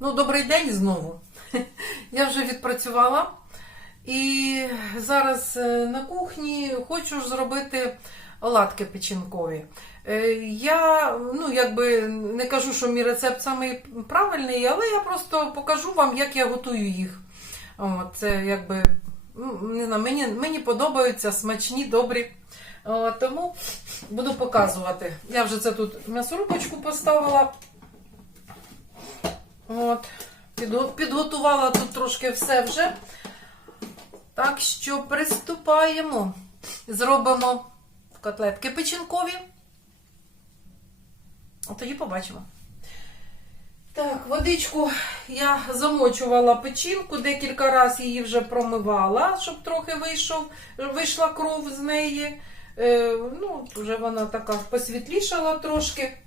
Ну, добрий день знову. Я вже відпрацювала. І зараз е, на кухні хочу зробити оладки печінкові. Е, Я ну, якби не кажу, що мій рецепт самий правильний, але я просто покажу вам, як я готую їх. От, це якби ну, не знаю, мені, мені подобаються смачні, добрі. От, тому буду показувати. Я вже це тут м'ясорубочку поставила. От, підготувала тут трошки все вже. Так що приступаємо. Зробимо котлетки печінкові. А тоді побачимо. Так, водичку я замочувала печінку, декілька разів її вже промивала, щоб трохи вийшов, вийшла кров з неї. Е, ну, вже вона така посвітлішала трошки.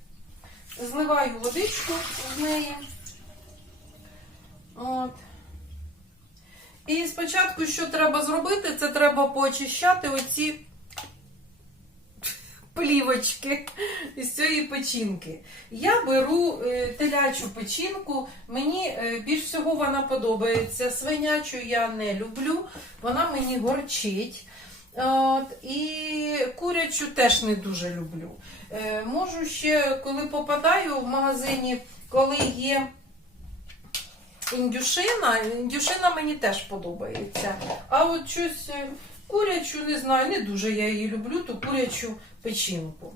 Зливаю водичку з неї. От. І спочатку, що треба зробити, це треба поочищати оці плівочки із цієї печінки. Я беру е, телячу печінку, мені е, більш всього вона подобається. Свинячу я не люблю, вона мені горчить. От, і курячу теж не дуже люблю. Е, можу ще, коли попадаю в магазині, коли є індюшина, індюшина мені теж подобається. А от щось е, курячу, не знаю, не дуже я її люблю, ту курячу печінку.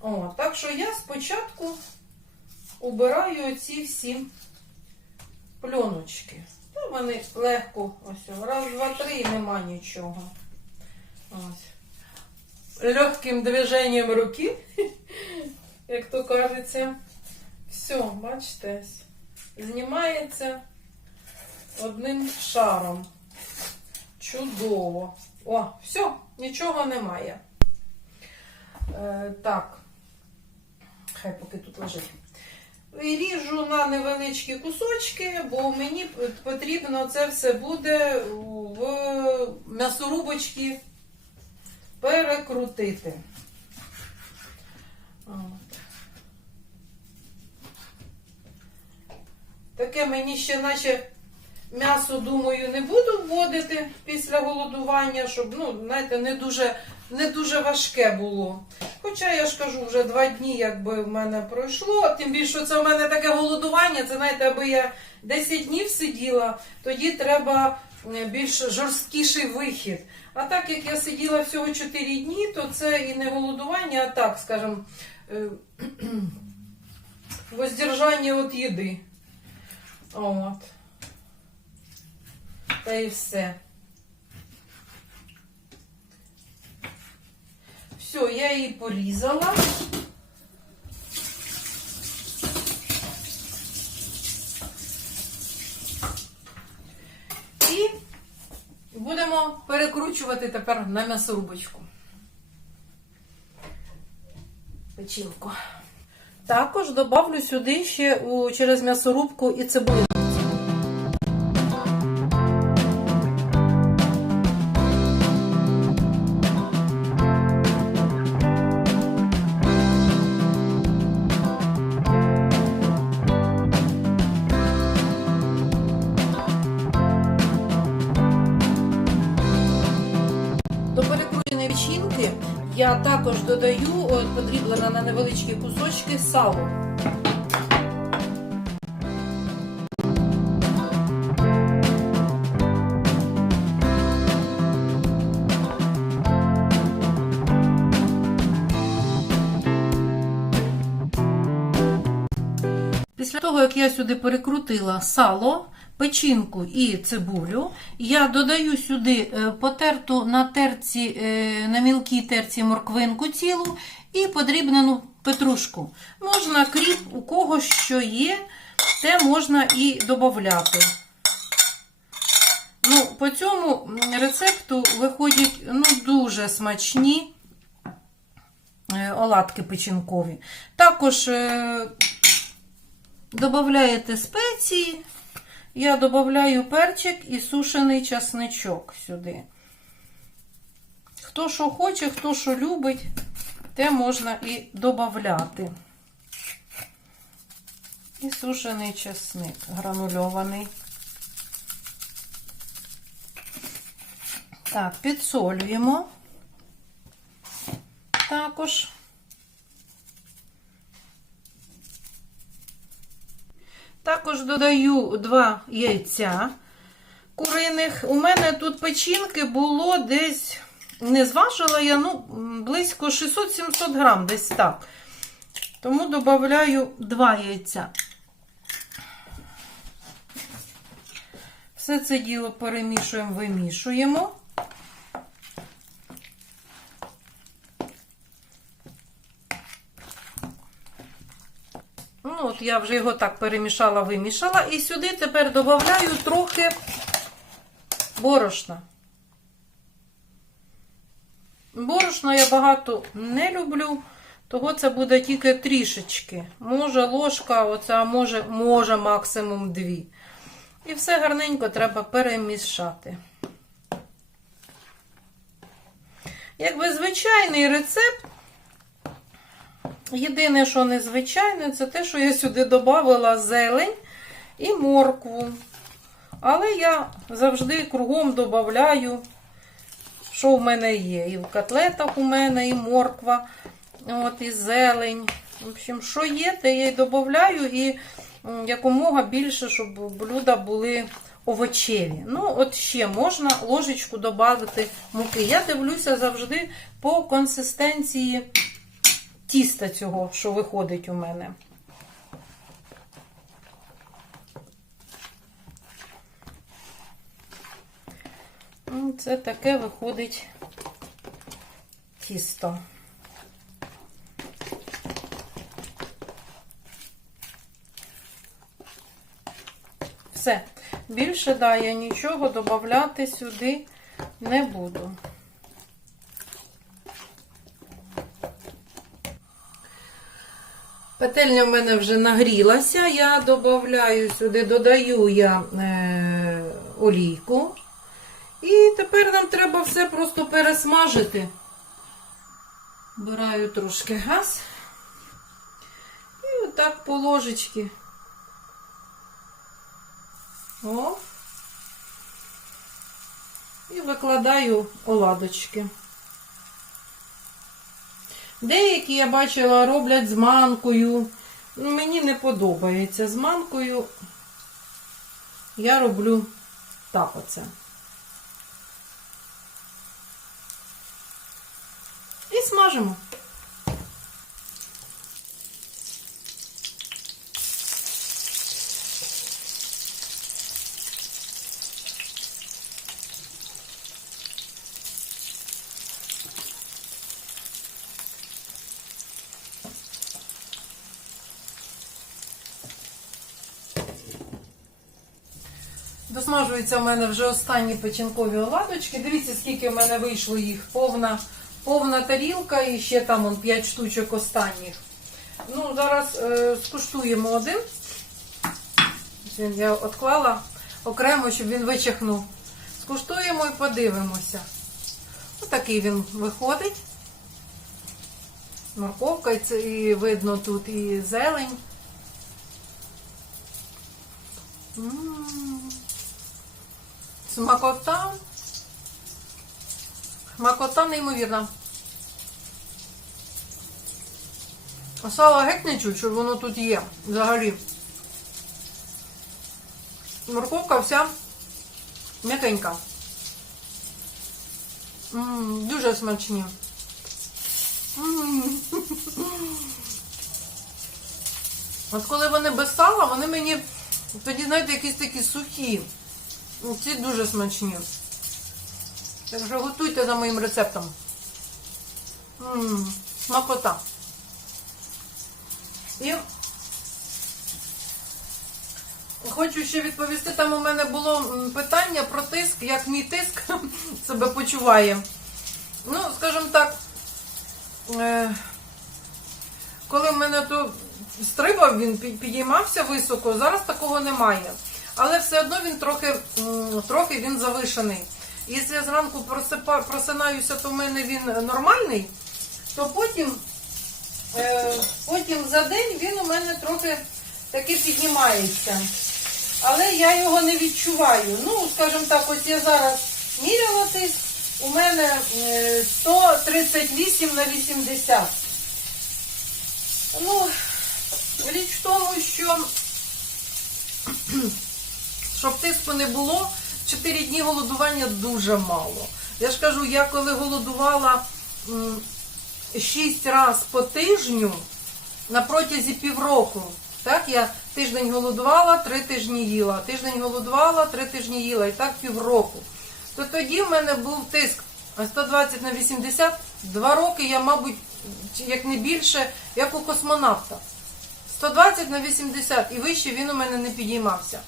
О, так що я спочатку убираю оці всі пленочки. Ну, вони легко, ось, раз, два, три і нема нічого. Ось. Легким движенням руки, як то кажеться. Все, бачите, знімається одним шаром. Чудово. О, все, нічого немає. Е, так, хай поки тут лежить. Ріжу на невеличкі кусочки, бо мені потрібно це все буде в м'ясорубочці перекрутити. Таке мені ще, наче м'ясо, думаю, не буду вводити після голодування, щоб, ну, знаєте, не дуже, не дуже важке було. Хоча я ж кажу, вже два дні, якби в мене пройшло. Тим більше, це в мене таке голодування. Це знаєте, аби я 10 днів сиділа, тоді треба е, більш жорсткіший вихід. А так як я сиділа всього 4 дні, то це і не голодування, а так, скажімо, е, воздержання від їди. От. Та і все. Все, я її порізала. І будемо перекручувати тепер на м'ясорубочку. Печінку. Також добавлю сюди ще через м'ясорубку і цибулю. Також додаю от, на невеличкі кусочки сало. Після того, як я сюди перекрутила сало, печінку і цибулю, я додаю сюди е, потерту на терці, е, на мілкій терці морквинку цілу і подрібнену петрушку. Можна кріп, у кого що є, те можна і додати. Ну, по цьому рецепту виходять ну, дуже смачні е, оладки печінкові. Також е, Добавляєте спеції. Я додаю перчик і сушений часничок сюди. Хто що хоче, хто що любить, те можна і додати. І сушений чесник гранульований. Так, підсолюємо. Також. Також додаю два яйця куриних. У мене тут печінки було десь, не зважила я, ну, близько 600-700 грам, десь так. Тому додаю два яйця. Все це діло перемішуємо, вимішуємо. Ну, от я вже його так перемішала, вимішала. І сюди тепер додаю трохи борошна. Борошна я багато не люблю, того це буде тільки трішечки. Може ложка, оця, може, може максимум дві. І все гарненько треба перемішати. Якби звичайний рецепт, єдине, що незвичайне, це те, що я сюди додавала зелень і моркву. Але я завжди кругом додаю, що в мене є. І в котлетах у мене, і морква, от, і зелень. В общем, що є, те я й додаю, і якомога більше, щоб блюда були овочеві. Ну, от ще можна ложечку додати муки. Я дивлюся завжди по консистенції тіста цього, що виходить у мене. Ну, Це таке виходить тісто. Все. Більше, да, я нічого додати сюди не буду. Петельня в мене вже нагрілася, я додаю сюди, додаю я е, олійку. І тепер нам треба все просто пересмажити. Вбираю трошки газ. І отак по ложечки. О. І викладаю оладочки. Деякі, я бачила, роблять з манкою. Мені не подобається з манкою. Я роблю так оце. І смажимо. Досмажуються в мене вже останні печінкові оладочки. Дивіться, скільки в мене вийшло їх. Повна, повна тарілка і ще там он, 5 штучок останніх. Ну, зараз е, скуштуємо один. Я відклала окремо, щоб він вичахнув. Скуштуємо і подивимося. Отакий він виходить. Морковка, і видно тут і зелень. М. Смакота. Смакота неймовірна. Сала геть не чуть, що воно тут є взагалі. Морковка вся м'якенька. М, Дуже смачні. М. От коли вони без сала, вони мені тоді, знаєте, якісь такі сухі. Ну, Ці дуже смачні. Так що готуйте за моїм рецептом. Ммм, смакота. І хочу ще відповісти, там у мене було питання про тиск, як мій тиск себе почуває. Ну, скажімо так, е, коли в мене то стрибав, він підіймався високо, зараз такого немає. Але все одно він трохи, трохи він завишений. Якщо я зранку просинаюся, то в мене він нормальний, то потім, е, потім за день він у мене трохи таки піднімається. Але я його не відчуваю. Ну, скажімо так, ось я зараз міряла тиск, у мене е, 138 на 80. Ну, річ в тому, що щоб тиску не було, 4 дні голодування дуже мало. Я ж кажу, я коли голодувала 6 разів по тижню на протязі півроку. Так, я тиждень голодувала, три тижні їла, тиждень голодувала, три тижні їла, і так півроку. То тоді в мене був тиск 120 на 80, два роки я, мабуть, як не більше, як у космонавта. 120 на 80 і вище він у мене не підіймався.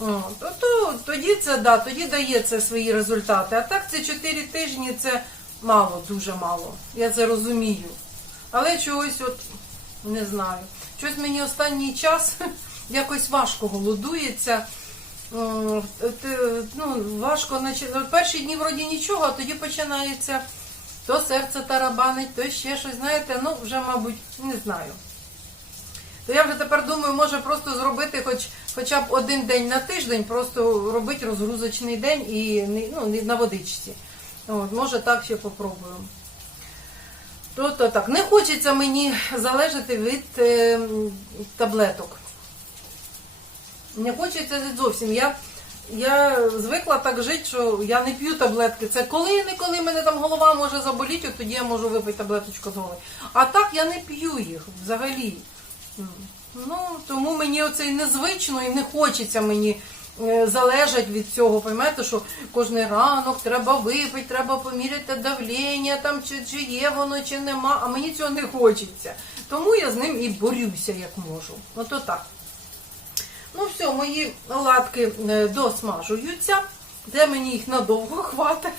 О, то, то, тоді це да, тоді дає це свої результати. А так це 4 тижні це мало, дуже мало. Я це розумію. Але чогось, от не знаю. Щось мені останній час якось важко голодується. Ну, важко, наче ну, перші дні вроді нічого, а тоді починається то серце тарабанить, то ще щось, знаєте, ну вже, мабуть, не знаю. То я вже тепер думаю, може просто зробити хоч, хоча б один день на тиждень, просто робити розгрузочний день і ну, на водичці. От, може так ще попробую. То, то так. Не хочеться мені залежати від е, таблеток. Не хочеться зовсім. Я, я звикла так жити, що я не п'ю таблетки. Це коли-неколи мене там голова може заболіти, тоді я можу випити таблеточку з голови. А так я не п'ю їх взагалі. Ну, тому мені оце і незвично, і не хочеться мені е, залежать від цього. Поймаєте, що кожен ранок треба випити, треба поміряти давлення, там, чи, чи є воно, чи нема, а мені цього не хочеться. Тому я з ним і борюся, як можу. Ото так. Ну все, мої оладки е, досмажуються. Де мені їх надовго хватить.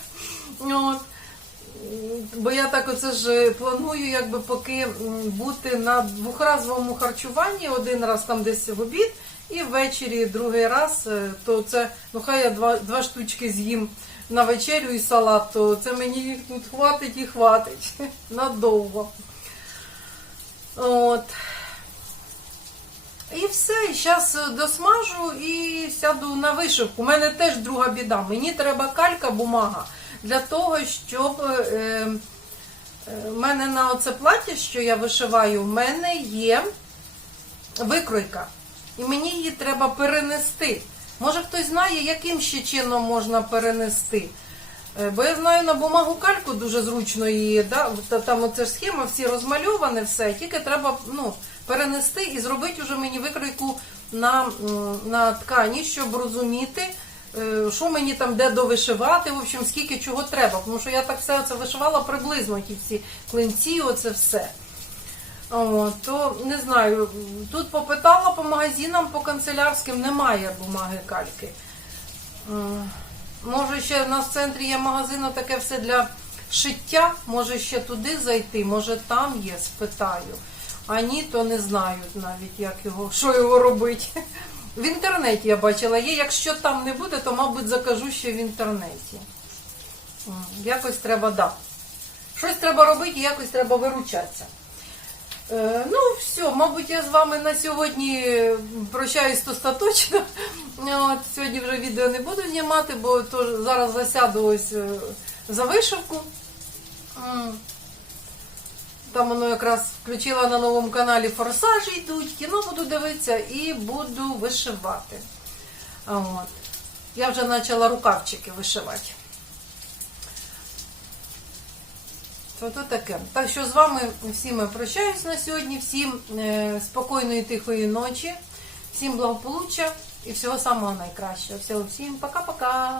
Бо я так оце ж планую, якби поки бути на двохразовому харчуванні, один раз там десь в обід, і ввечері другий раз, е, то це, ну хай я два, два штучки з'їм на вечерю і салат, то це мені тут хватить і хватить надовго. От. І все, зараз досмажу і сяду на вишивку. У мене теж друга біда. Мені треба калька, бумага для того, щоб е, в мене на оце плаття, що я вишиваю, в мене є викройка. І мені її треба перенести. Може хтось знає, яким ще чином можна перенести. Е, Бо я знаю на бумагу кальку дуже зручно її, да? там оце ж схема, всі розмальоване, все. Тільки треба ну, перенести і зробити вже мені викройку на, на ткані, щоб розуміти, що мені там де довишивати, в общем, скільки чого треба. Тому що я так все це вишивала приблизно, ті всі клинці, оце все. О, то не знаю, тут попитала по магазинам, по канцелярським, немає бумаги кальки. Е, Може, ще в нас в центрі є магазин, таке все для шиття. Може ще туди зайти, може там є, спитаю. А ні, то не знаю навіть, як його, що його робити. В інтернеті я бачила є. Якщо там не буде, то, мабуть, закажу ще в інтернеті. Якось треба, да. Щось треба робити, якось треба виручатися. Е, Ну, все, мабуть, я з вами на сьогодні прощаюсь остаточно. От, сьогодні вже відео не буду знімати, бо то зараз засяду ось е, за вишивку. Там воно якраз включила на новому каналі форсажі йдуть, кіно буду дивитися і буду вишивати. От. Я вже почала рукавчики вишивати. То таке. Так що з вами всіми прощаюсь на сьогодні. Всім е, спокійної тихої ночі, всім благополуччя і всього самого найкращого. Всім пока-пока.